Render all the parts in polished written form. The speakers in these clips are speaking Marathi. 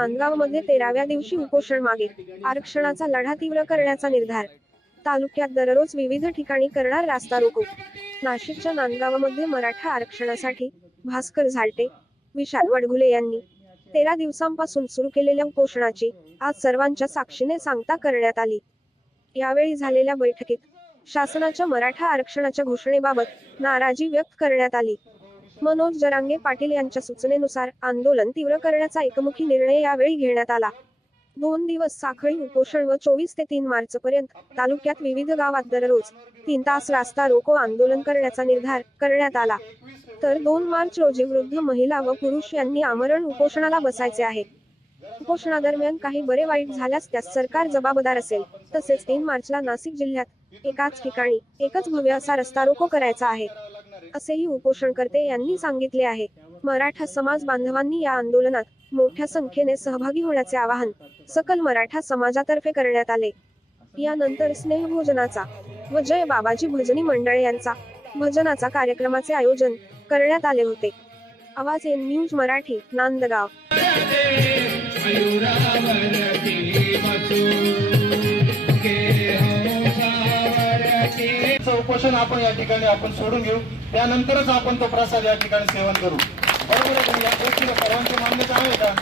नांदगावमध्ये 13व्या दिवशी उपोषण मागे, आरक्षणाचा लढा तीव्र करण्याचा निर्धार। तालुक्यात दररोज विविध ठिकाणी करणार रास्ता रोको। नाशिकच्या नांदगावमध्ये मराठा आरक्षणासाठी भास्कर झालटे, विशाल वडघुले यांनी 13 दिवसांपासून सुरू केलेल्या उपोषणाची आज सर्वांच्या साक्षीने सांगता करण्यात आली। यावेळी झालेल्या बैठकीत शासनाच्या मराठा आरक्षणाच्या घोषणेबाबत नाराजी व्यक्त करण्यात आली। मनोज जरांगे पाटील यांच्या सूचनेनुसार आंदोलन तीव्र करण्याचा एकमुखी निर्णय यावेळी घेण्यात आला। 2 दिवस साखळी उपोषण व 24 ते 3 मार्चपर्यंत तालुक्यात विविध गावात दररोज 3 तास रास्ता रोको आंदोलन करण्याचा निर्धार करण्यात आला। तर 2 मार्च रोजी वृद्ध महिला व पुरुष यांनी आमरण उपोषणाला बसायचे आहे। उपोषणादरम्यान काही बरे वाईट झाल्यास त्यास सरकार जबाबदार असेल। तसेच 3 मार्चला नाशिक जिल्ह्यात एकाच ठिकाणी एकच भव्य असा रस्ता रोको करायचा आहे, असेही उपोषणकर्ते यांनी सांगितले आहे। मराठा समाज बांधवांनी या आंदोलनात मोठ्या संख्येने सहभागी होण्याचे आवाहन सकल मराठा समाजातर्फे करण्यात आले। यानंतर स्नेहभोजनाचा व जय बाबाजी भजनी मंडळ यांचा भजनाचा कार्यक्रमाचे आयोजन करण्यात आले होते। आवाज एन न्यूज मराठी, नांदगाव। उपोषण आपण या ठिकाणी आपण सोडून घेऊ, त्यानंतरच आपण तो प्रसाद या ठिकाणी सेवन करू। बरोबर आहे, या गोष्टीला सर्वांची मान्यता आहे का?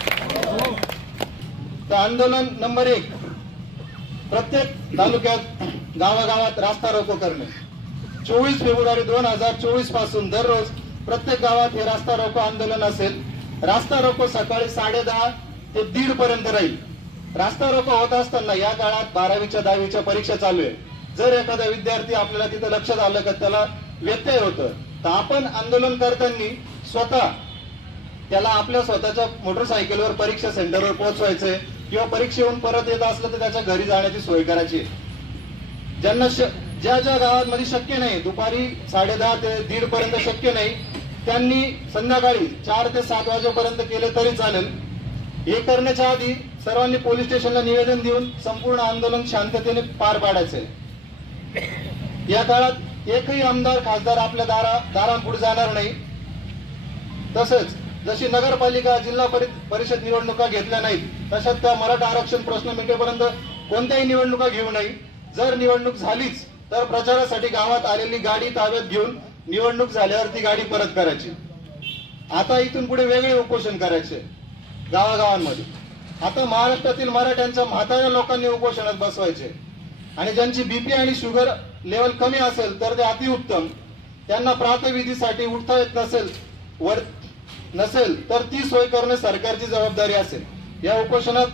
तर आंदोलन नंबर 1, प्रत्येक तालुक्यात गावागावात रास्ता रोको करणे। 24 फेब्रुवारी 2024 पासून दररोज प्रत्येक गावात हे रास्ता रोको आंदोलन असेल। रास्ता रोको सकाळी 10:30 ते 1:30 पर्यंत राहील। रास्ता रोको होत असताना या काळात 12वीच्या 10वीच्या परीक्षा चालू आहे। जर एखादा विद्यार्थी आपल्याला तिथे लक्षात आलं का त्याला व्यत्यय होतं, तर आपण आंदोलन करताना स्वतः त्याला आपल्या स्वतःच्या मोटरसायकलवर परीक्षा सेंटरवर पोहोचवायचंय किंवा परीक्षेहून परत येत असलं तर त्याच्या घरी जाण्याची सोय करायची। ज्यांना ज्या गावांमध्ये शक्य नाही, दुपारी 10:30 ते 1:30 पर्यंत शक्य नाही, त्यांनी संध्याकाळी 4 ते 7 वाजेपर्यंत केले तरी चालेल। हे करण्याच्या आधी सर्वांनी पोलीस स्टेशनला निवेदन देऊन संपूर्ण आंदोलन शांततेने पार पाडायचे। या काळात एकही आमदार खासदार आपल्या दारांपुढे जाणार नाही। तसेच जशी नगरपालिका जिल्हा परिषद निवडणुका घेतल्या नाहीत, तशाच त्या मराठा आरक्षण प्रश्न मिटेपर्यंत कोणत्याही निवडणुका घेऊ नये। जर निवडणूक झालीच तर प्रचारासाठी गावात आलेली गाडी ताब्यात घेऊन निवडणूक झाल्यावर ती गाडी परत करायची। आता इथून पुढे वेगळे उपोषण करायचे गावागावांमध्ये। आता महाराष्ट्रातील मराठ्यांच्या म्हाताऱ्या लोकांनी उपोषणात बसवायचे आणि ज्यांची बीपी आणि शुगर लेवल कमी असेल तर ते अतिउत्तम। त्यांना प्रातविधीसाठी उठता येत नसेल तर ती सोय करणे सरकारची जबाबदारी असेल। या उपोषणात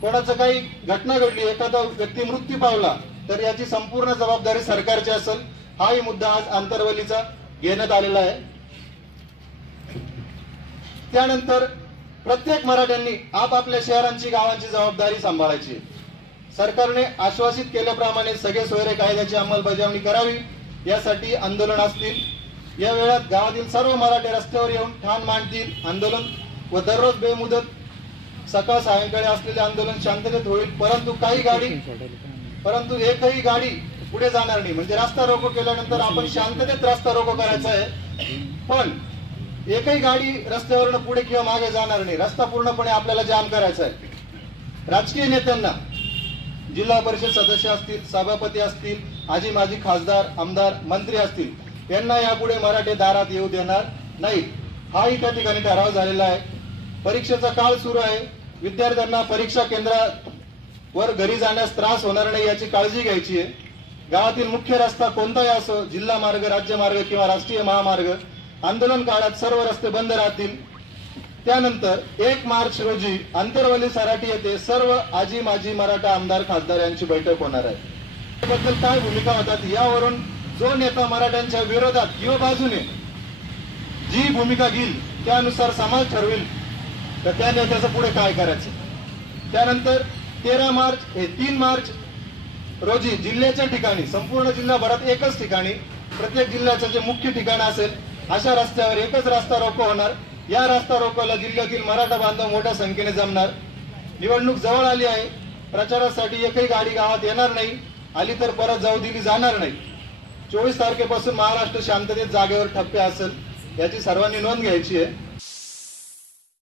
कोणाचं काही घटना घडली, एखादा व्यक्ती मृत्यू पावला तर याची संपूर्ण जबाबदारी सरकारची असेल। हाही मुद्दा आज आंतरवलीचा घेण्यात आलेला आहे। त्यानंतर प्रत्येक मराठ्यांनी आपापल्या शहरांची गावांची जबाबदारी सांभाळायची। सरकारने आश्वासित केल्याप्रमाणे सगळे सोयरे कायद्याची अंमलबजावणी करावी, यासाठी आंदोलन असतील। या वेळात गावातील सर्व मराठे रस्त्यावर येऊन ठाण मांडतील। आंदोलन व दररोज बेमुदत सकाळ सायंकाळी असलेले आंदोलन शांततेत होईल, परंतु एकही गाडी पुढे जाणार नाही। म्हणजे रास्ता रोको केल्यानंतर आपण शांततेत रास्ता रोको करायचा आहे, पण एकही गाडी रस्त्यावरून पुढे किंवा मागे जाणार नाही। रस्ता पूर्णपणे आपल्याला जाम करायचा आहे। राजकीय नेत्यांना, जिल्हा परिषद सदस्य असतील, सभापती असतील, आजी माजी खासदार आमदार मंत्री असतील, यांना यापुढे मराठे दारात येऊ देणार नाही, हाही त्या ठिकाणी ठराव झालेला आहे। परीक्षेचा काळ सुरू आहे। विद्यार्थ्यांना परीक्षा केंद्रावर घरी जाण्यास त्रास होणार नाही याची काळजी घ्यायची आहे। गावातील मुख्य रस्ता कोणताही असो, जिल्हा मार्ग, राज्य मार्ग किंवा राष्ट्रीय महामार्ग, आंदोलन काळात सर्व रस्ते बंद राहतील। त्यानंतर 1 मार्च रोजी आंतरवली सराटी येथे सर्व आजी माजी मराठा आमदार खासदार यांची बैठक होणार आहे। त्याबद्दल काय भूमिका होतात यावरून जो नेता मराठ्यांच्या विरोधात किंवा बाजूने जी भूमिका घेईल त्यानुसार समाज ठरवेल तर त्या नेत्याचं पुढे काय करायचं। त्यानंतर 3 मार्च रोजी जिल्ह्याच्या ठिकाणी, संपूर्ण जिल्हाभरात एकच ठिकाणी, प्रत्येक जिल्ह्याचं जे मुख्य ठिकाण असेल अशा रस्त्यावर एकच रास्ता रोको होणार। या रास्ता रोकोला जिल्ह्यातील मराठा बांधव मोठ्या संख्येने जमणार। निवडणूक जवळ आली आहे, प्रचारासाठी एकही गाडी गावात येणार नाही, आली तर परत जाऊ दिली जाणार नाही। 24 तारखेपासून महाराष्ट्र शांततेत जागेवर ठप्पे असेल याची सर्वांनी नोंद घ्यायची आहे।